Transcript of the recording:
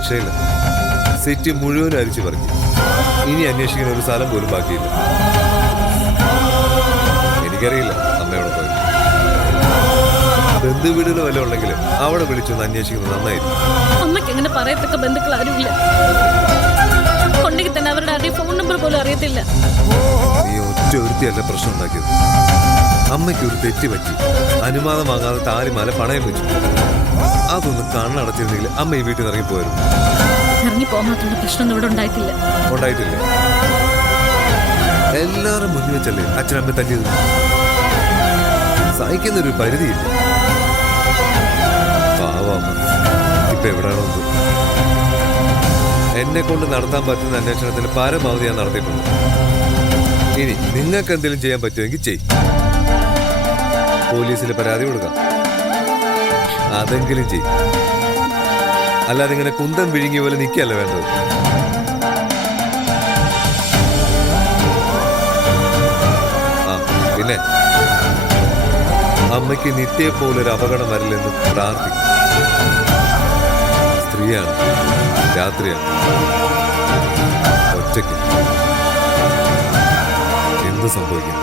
രക്ഷയില്ല. സിറ്റി മുഴുവൻ അരിച്ചു പറിക്കും. ഇനി അന്വേഷിക്കുന്ന ഒരു സ്ഥലം പോലും ബാക്കിയില്ല. എനിക്കറിയില്ല അമ്മയോട് പോയി. ബന്ധുവീടുകൾ വല്ല ഉണ്ടെങ്കിലും അവിടെ വിളിച്ചൊന്ന് അന്വേഷിക്കുന്നത് നന്നായിരുന്നു. അമ്മയ്ക്ക് എങ്ങനെ പറയത്തക്ക ബന്ധുക്കൾ ആരുമില്ല. ഉണ്ടെങ്കിൽ തന്നെ അവരുടെ ആരുടെയും ഫോൺ നമ്പർ പോലും അറിയത്തില്ല. നീ ഒറ്റ ഒരുത്തിയല്ല പ്രശ്നം ഉണ്ടാക്കിയത്. അമ്മയ്ക്ക് ഒരു തെറ്റ് പറ്റി. അനുവാദം വാങ്ങാതെ താലിമാല പണയം വെച്ചു. അതൊന്ന് കണ്ണടച്ചിരുന്നെങ്കിൽ അമ്മ ഈ വീട്ടിൽ നിന്ന് ഇറങ്ങിപ്പോയിരുന്നു. ഇറങ്ങിപ്പോകാൻ മാത്രമുള്ള പ്രശ്നമൊന്നും ഇവിടെ ഉണ്ടായിട്ടില്ല. ഉണ്ടായിട്ടില്ലേ? എല്ലാരും മുന്നിൽ വെച്ചല്ലേ അച്ഛനമ്മ തല്ലിയത്. സഹിക്കുന്നൊരു പരിധിയില്ല. പാവമ്മ ഇപ്പൊ എവിടെയാണോ എന്തോ. എന്നെ കൊണ്ട് നടത്താൻ പറ്റുന്ന അന്വേഷണത്തിന് പരമാവധി ഞാൻ നടത്തിയിട്ടുണ്ട്. ഇനി നിങ്ങൾക്ക് എന്തെങ്കിലും ചെയ്യാൻ പറ്റുമെങ്കിൽ ചെയ്യും. പോലീസിൽ പരാതി കൊടുക്കാം. അതെങ്കിലും ചെയ്യും. അല്ലാതെ ഇങ്ങനെ കുന്തം വിഴുങ്ങിയ പോലെ നിൽക്കല്ല വേണ്ടത്. ആ പിന്നെ അമ്മയ്ക്ക് നിത്യയെ പോലൊരു അപകടം വരില്ലെന്ന് പ്രാർത്ഥിക്കും. സ്ത്രീയാണ്, രാത്രിയാണ്, ഒറ്റയ്ക്ക് എന്ത് സംഭവിക്കും?